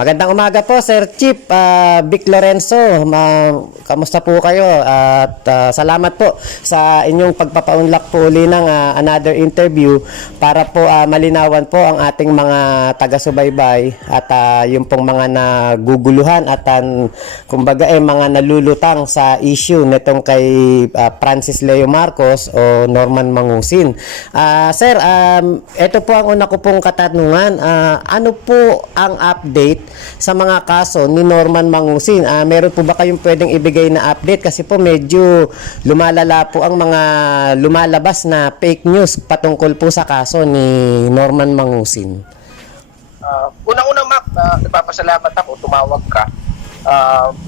Magandang umaga po, Sir Chief Vic Lorenzo. Kamusta po kayo? At salamat po sa inyong pagpapaunlak po uli ng another interview para po malinawan po ang ating mga taga-subaybay at yung pong mga naguguluhan at kumbaga mga nalulutang sa issue nitong kay Francis Leo Marcos o Norman Mangusin. Sir, ito po ang una ko pong katanungan. Ano po ang update sa mga kaso ni Norman Mangusin? Meron po ba kayong pwedeng ibigay na update? Kasi po medyo lumalala po ang mga lumalabas na fake news patungkol po sa kaso ni Norman Mangusin. Unang-una, Mac, nagpapasalamat ako, tumawag ka.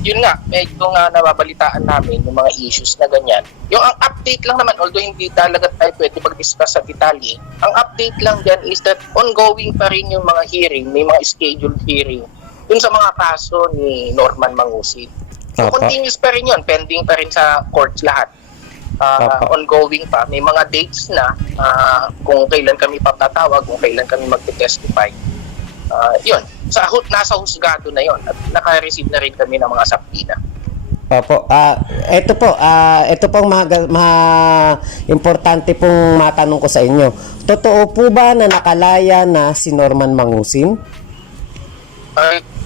Yun nga, medyo nga nababalitaan namin yung mga issues na ganyan. Yung ang update lang naman, although hindi talaga tayo pwede mag-discuss sa detalye, ang update lang dyan is that ongoing pa rin yung mga hearing, may mga scheduled hearing dun sa mga kaso ni Norman Mangusin. So continuous pa rin yun, pending pa rin sa courts lahat. Ongoing pa, may mga dates na kung kailan kami patatawag, kung kailan kami magte-testify. Yun, nasa husgado na yon at naka-receive na rin kami ng mga subpoena. Opo. Ito pong importante pong matanong ko sa inyo. Totoo po ba na nakalaya na si Norman Mangusin?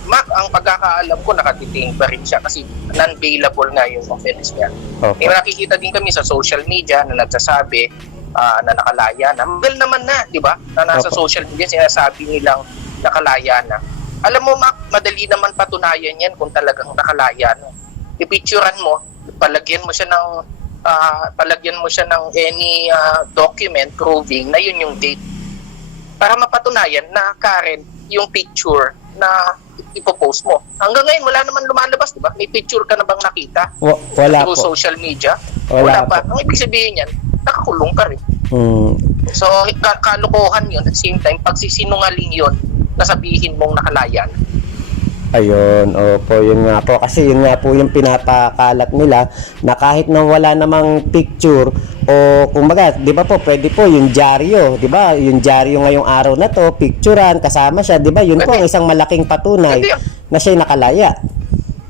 Mac, ang pagkakaalam ko, nakatiting pa rin siya kasi non-bailable nga yung offense niya. May nakikita din kami sa social media na nagsasabi na nakalaya na. Well naman na, di ba? Na nasa social media sinasabi nilang nakalaya na. Alam mo, Mac, madali naman patunayan yan kung talagang nakalaya na. I-picturean mo, palagyan mo siya ng any document proving na yun yung date. Para mapatunayan na current yung picture na ipopost mo. Hanggang ngayon, wala naman lumalabas, di ba? May picture ka na bang nakita? Wala through po. Social media? Wala pa. Ang ibig sabihin yan, nakakulong ka rin. So, kalokohan yun. At the same time, pagsisinungaling yun, nasabihin mong nakalayan. Ayun, opo, yun nga po. Kasi yun nga po yung pinapakalat nila na kahit na wala namang picture o kumbaga, di ba po, pwede po yung dyaryo, di ba? Yung dyaryo ngayong araw na to, picturean, kasama siya, di ba? Yun po ang isang malaking patunay na siya'y nakalaya.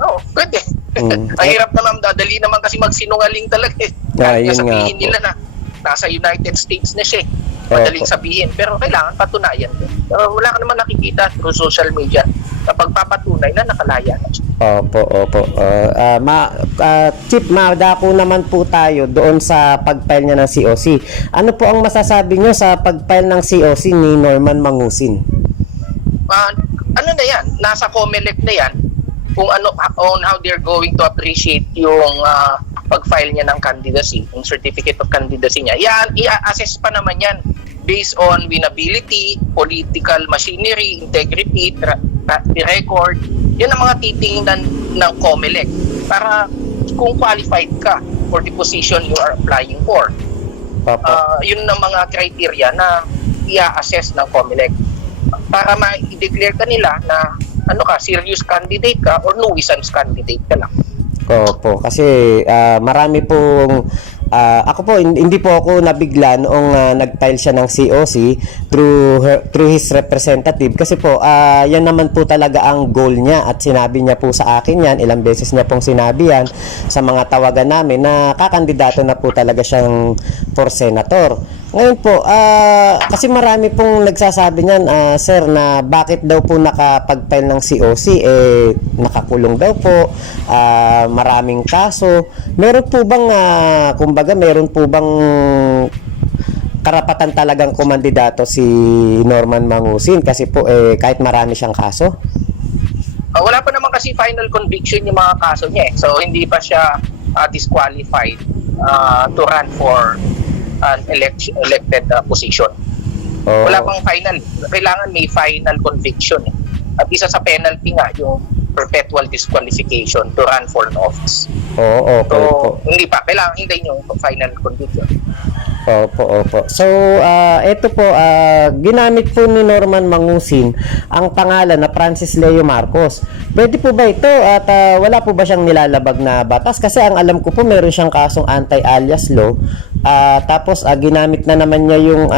Oo, pwede. Ang hirap naman, dadali naman kasi magsinungaling talaga eh. Kahit sabihin nila na nasa United States na siya eh. Madaling sabihin, pero kailangan patunayan. Wala ka naman nakikita through social media kapag papatunay na nakalaya na siya. Opo. Chief, madako naman po tayo doon sa pag-file niya ng COC. Ano po ang masasabi niyo sa pag-file ng COC ni Norman Mangusin? Ano na yan? Nasa COMELEC na yan kung ano on how they're going to appreciate yung pag-file niya ng candidacy, yung certificate of candidacy niya. I-assess pa naman yan based on winnability, political machinery, integrity, record. Yan ang mga titingnan ng COMELEC para kung qualified ka for the position you are applying for. Yun ang mga criteria na i-assess ng COMELEC para ma-declare ka nila na serious candidate ka or nuisance candidate ka lang. Opo, kasi marami pong ako po hindi po ako nabigla noong nag-file siya ng COC through his representative kasi po yan naman po talaga ang goal niya at sinabi niya po sa akin yan, ilang beses niya pong sinabi yan sa mga tawagan namin na kakandidato na po talaga siyang for senator. Ngayon po, kasi marami pong nagsasabi niyan, sir, na bakit daw po nakapag-file ng COC, nakakulong daw po, maraming kaso. Meron po bang, meron po bang karapatan talagang kumandidato si Norman Mangusin? Kasi po, kahit marami siyang kaso? Wala pa naman kasi final conviction yung mga kaso niya. So, hindi pa siya disqualified to run for an elected position. Wala pang final. Kailangan may final conviction. At isa sa penalty nga, yung perpetual disqualification to run for an office. Okay so, po. Hindi pa. Kailangan hintayin yung final conviction. Opo, opo. So, ito po, ginamit po ni Norman Mangusin ang pangalan na Francis Leo Marcos. Pwede po ba ito at wala po ba siyang nilalabag na batas? Kasi ang alam ko po, meron siyang kasong anti-alias law. Tapos, ginamit na naman niya yung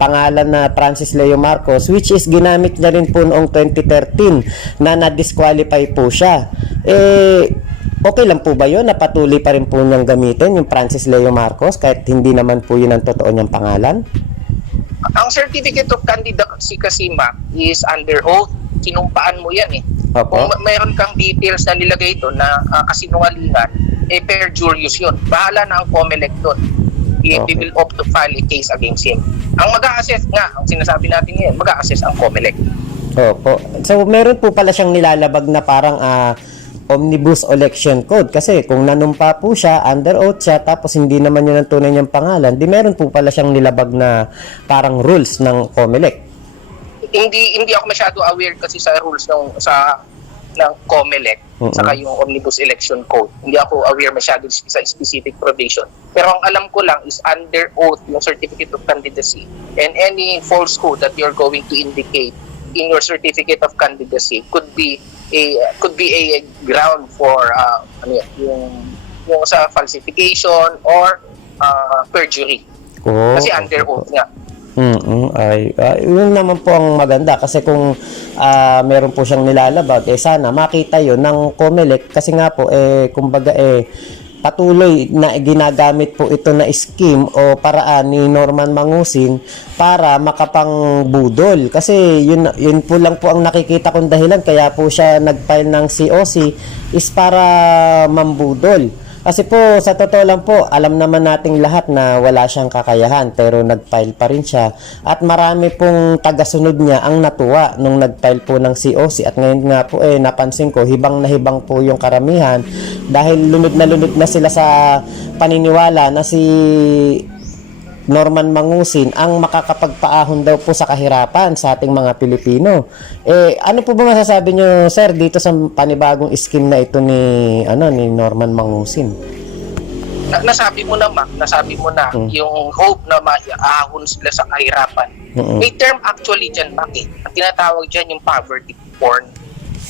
pangalan na Francis Leo Marcos, which is ginamit niya rin po noong 2013 na na-disqualify po siya. Okay lang po ba yun? Napatuloy pa rin po niyang gamitin yung Francis Leo Marcos kahit hindi naman po yun ang totoo niyang pangalan? Ang certificate of candidacy kasi, Mac, is under oath. Sinumpaan mo yan eh. Opo. Kung mayroon kang details na nilagay doon na kasinungalingan, perjurious yun. Bahala na ang COMELEC doon. They will opt to file a case against him. Ang mag-a-assess nga, ang sinasabi natin ngayon, mag-a-assess ang COMELEC. Opo. So, meron po pala siyang nilalabag na parang Omnibus Election Code. Kasi kung nanumpa po siya, under oath siya, tapos hindi naman yun ang tunay niyang pangalan, di meron po pala siyang nilabag na parang rules ng COMELEC. Hindi ako masyado aware kasi sa rules ng COMELEC saka yung Omnibus Election Code. Hindi ako aware masyado sa specific provision. Pero ang alam ko lang is under oath yung certificate of candidacy, and any falsehood that you're going to indicate in your certificate of candidacy could be a ground for yung sa falsification or perjury. Kasi under oath nga. Yun naman po ang maganda kasi kung meron po siyang nilalabag, sana makita yun ng COMELEC kasi nga po kumbaga patuloy na ginagamit po ito na scheme o paraan ni Norman Mangusin para makapangbudol. Kasi yun po lang po ang nakikita kong dahilan kaya po siya nag-file ng COC is para mambudol. Kasi po, sa totoo lang po, alam naman nating lahat na wala siyang kakayahan pero nag-file pa rin siya. At marami pong tagasunod niya ang natuwa nung nag-file po ng COC. At ngayon nga po, napansin ko, hibang na hibang po yung karamihan dahil lunod na sila sa paniniwala na si Norman Mangusin ang makakapagpaahon daw po sa kahirapan sa ating mga Pilipino. Ano po ba masasabi nyo, sir, dito sa panibagong scheme na ito ni Norman Mangusin? Nasabi mo na, Mac, yung hope na maahon sila sa kahirapan. May term actually dyan, Mac, ang tinatawag dyan yung poverty porn.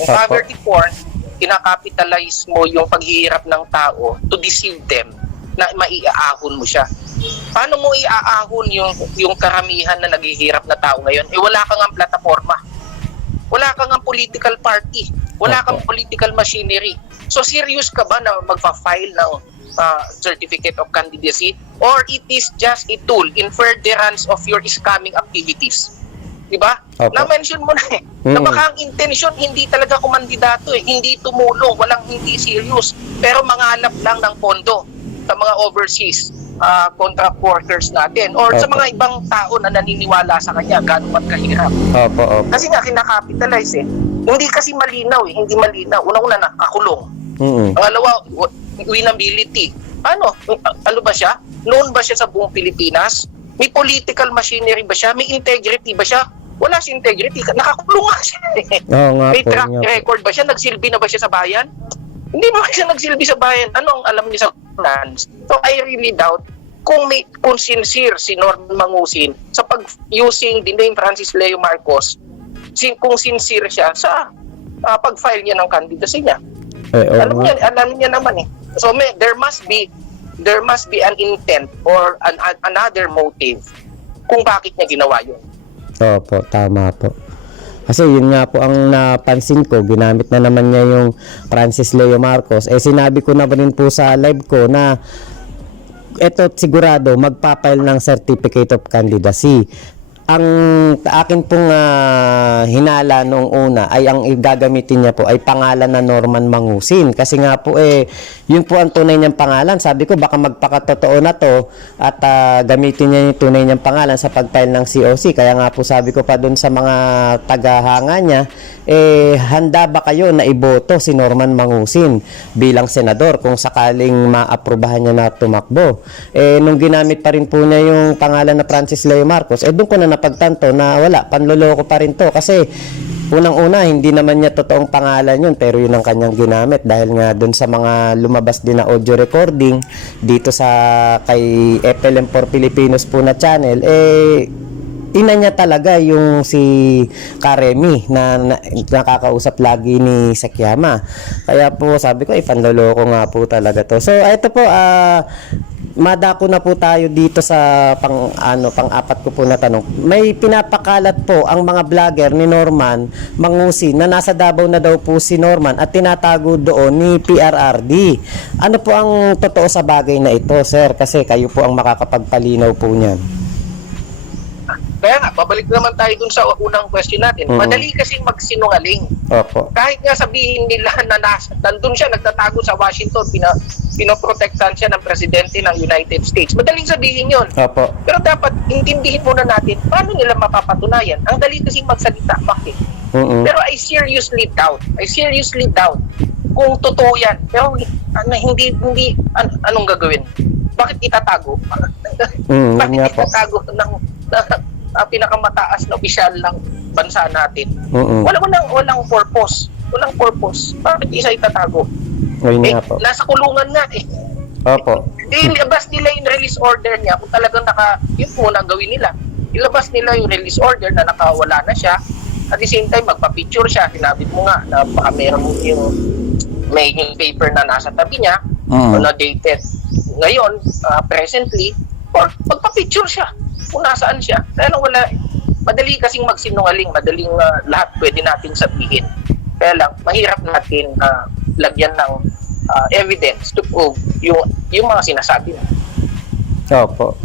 Yung poverty porn, kinakapitalize mo yung paghihirap ng tao to deceive them na maiaahon mo siya. Paano mo iaahon yung karamihan na naghihirap na tao ngayon? Wala kang ang plataforma. Wala kang ang political party. Wala kang political machinery. So serious ka ba na magpa-file ng certificate of candidacy? Or it is just a tool in furtherance of your scamming activities? Diba? Na-mention mo na na baka ang intention hindi talaga kumandidato hindi tumulong, walang hindi serious. Pero mangalap lang ng pondo sa mga overseas contract workers natin or sa mga ibang tao na naniniwala sa kanya gano'n man kahirap. Kasi nga kinakapitalize Hindi kasi malinaw hindi malinaw. Una-una nakakulong. Pangalawa, winnability. Ano ba siya? Known ba siya sa buong Pilipinas? May political machinery ba siya? May integrity ba siya? Wala si integrity. Nakakulong nga siya May track record ba siya? Nagsilbi na ba siya sa bayan? Hindi ba siya nagsilbi sa bayan? Ano ang alam niya sa finance? So I really doubt kung sincere si Norman Mangusin sa using the name Francis Leo Marcos, kung sincere siya sa pag-file niya ng candidacy niya. Alam niya naman So there must be an intent or another motive kung bakit niya ginawa yun. Opo, tama po. Kasi yun nga po ang napansin ko, ginamit na naman niya yung Francis Leo Marcos. Sinabi ko na rin po sa live ko na eto sigurado magpapail ng certificate of candidacy. Ang akin pong hinala noong una ay ang gagamitin niya po ay pangalan na Norman Mangusin. Kasi nga po yun po ang tunay niyang pangalan. Sabi ko baka magpakatotoo na to at gamitin niya yung tunay niyang pangalan sa pag-file ng COC. Kaya nga po sabi ko pa dun sa mga tagahanga niya, handa ba kayo na iboto si Norman Mangusin bilang senador kung sakaling maaprubahan niya na tumakbo? Nung ginamit pa rin po niya yung pangalan na Francis Leo Marcos, doon ko na napagtanto na wala, panloloko pa rin to kasi unang-una, hindi naman niya totoong pangalan yun, pero yun ang kanyang ginamit dahil nga doon sa mga lumabas din na audio recording dito sa kay FLM for Filipinos po na channel, ina niya talaga yung si Karemi na nakakausap lagi ni Sakyama. Kaya po sabi ko, panloloko nga po talaga to. So ito po, madako na po tayo dito sa pang-apat ko po na tanong. May pinapakalat po ang mga vlogger ni Norman Mangusin na nasa Davao na daw po si Norman at tinatago doon ni PRRD. Ano po ang totoo sa bagay na ito, sir? Kasi kayo po ang makakapagpalinaw po niyan. Kaya nga, babalik naman tayo dun sa unang question natin. Madali kasing magsinungaling. Opo. Kahit nga sabihin nila na nandun siya, nagtatago sa Washington, pinoprotektahan siya ng presidente ng United States. Madaling sabihin yon. Opo. Pero dapat intindihin muna natin paano nila mapapatunayan. Ang dali kasing magsalita, bakit? Pero I seriously doubt kung totoo yan. Pero anong gagawin? Bakit itatago? Bakit itatago ng pinakamataas na opisyal ng bansa natin? Walang purpose. Bakit isa itatago? Nasa kulungan nga eh. Opo. Ilabas nila yung release order niya kung talagang yun muna ang gawin nila. Ilabas nila yung release order na nakawala na siya. At the same time, magpa-picture siya. Sinabit mo nga na baka meron may newspaper na nasa tabi niya o na dated. Ngayon, presently, magpa-picture siya kung nasaan siya. Kaya lang madali kasing magsinungaling, madaling lahat pwede natin sabihin. Kaya lang, mahirap natin lagyan ng evidence to prove yung mga sinasabi mo. Opo.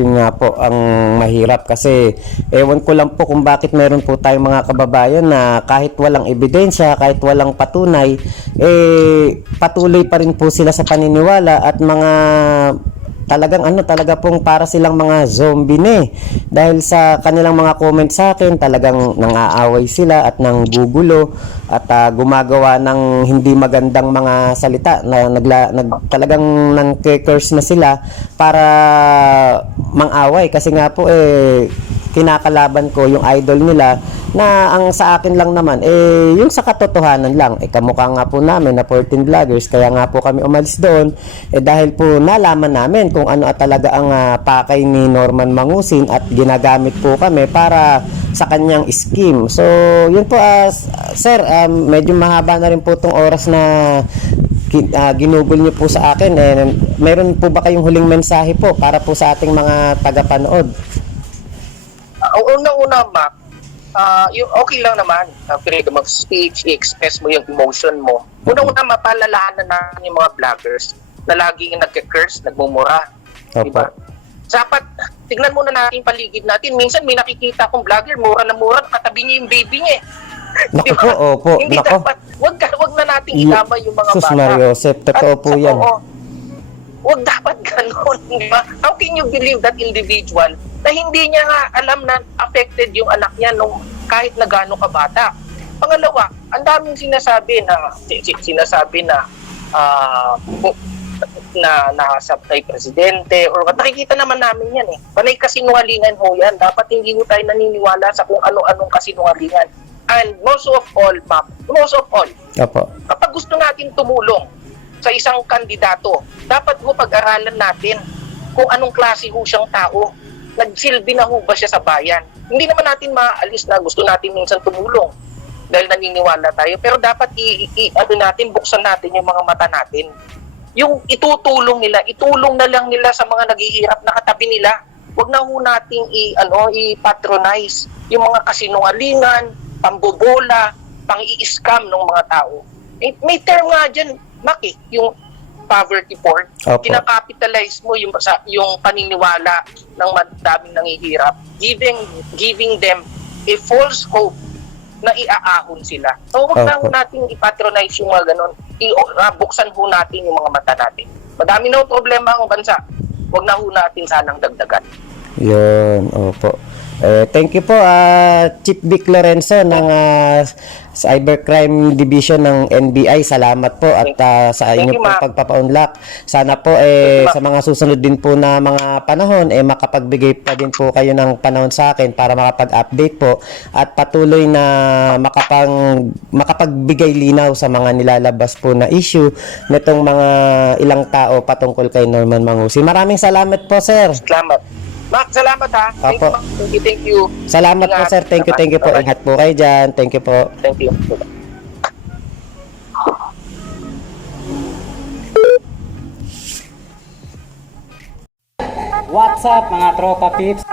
Yun nga po ang mahirap kasi ewan ko lang po kung bakit meron po tayong mga kababayan na kahit walang ebidensya, kahit walang patunay, patuloy pa rin po sila sa paniniwala at mga talaga pong para silang mga zombie dahil sa kanilang mga comment sa akin talagang nang-aaway sila at nanggugulo at gumagawa ng hindi magandang mga salita na talagang nang-curse na sila para mang-away kasi nga po kinakalaban ko yung idol nila na ang sa akin lang naman yung sa katotohanan lang kamukha nga po namin na 14 vloggers kaya nga po kami umalis doon dahil po nalaman namin kung ano talaga ang pakay ni Norman Mangusin at ginagamit po kami para sa kanyang scheme. So yun po sir, medyo mahaba na rin po tong oras na ginugol niyo po sa akin. Meron po ba kayong huling mensahe po para po sa ating mga tagapanood? Una-una, Mac, yung okay lang naman, freedom of speech, i-express mo yung emotion mo. Una-una, mapalalahanan natin yung mga vloggers na laging nagka-curse, nagmumura. Diba? Dapat, tignan muna natin yung paligid natin. Minsan may nakikita akong vlogger, mura na mura, nakatabi niya yung baby niya. Naku diba? Opo. Hindi Naku. dapat, wag na natin idama yung mga Sus bata. Mario Joseph, totoo po yan. Wag dapat ganun. Diba? How can you believe that individual na hindi niya nga alam na affected yung anak niya nung kahit na gaano kabata. Pangalawa, ang daming sinasabi na nasa kay presidente or nakikita naman namin yan panay kasinungalingan ho yan. Dapat hindi ho tayo naniniwala sa kung ano-anong kasinungalingan. And most of all, Opo. kapag gusto natin tumulong sa isang kandidato, dapat ho pag-aralan natin kung anong klase ho siyang tao. Nagsilbi na ho ba siya sa bayan? Hindi naman natin maalis na gusto natin minsan tumulong dahil naniniwala tayo. Pero dapat buksan natin yung mga mata natin. Yung itutulong nila, itulong na lang nila sa mga naghihirap na katabi nila. Huwag na ho nating i-patronize yung mga kasinungalingan, pambobola, pang-i-scam ng mga tao. May term nga dyan, Maki, yung poverty porn. Kinakapitalize mo yung paniniwala ng madaming nanghihirap, giving them a false hope na iaahon sila. So huwag na ho natin i-patronize yung mga ganun. Buksan ho natin yung mga mata natin. Madami na problema ang bansa. Huwag na ho natin sanang dagdagan. Yun, opo. Thank you po, Chief Vic Lorenzo ng Cybercrime Division ng NBI. Salamat po at sa Thank inyo you, po ma'am. pagpapaunlak. Sana po sa mga susunod din po na mga panahon makapagbigay pa din po kayo ng panahon sa akin para makapag-update po at patuloy na makapagbigay linaw sa mga nilalabas po na issue nitong mga ilang tao patungkol kay Norman Mangusi. Maraming salamat po, sir. Salamat. Mac, salamat ha. Thank Opo. you, Mac. Thank you. Salamat po, Ingat. sir. Thank you po. Bye-bye. Ingat po kayo dyan. Thank you po. Thank you. What's up mga tropa pips?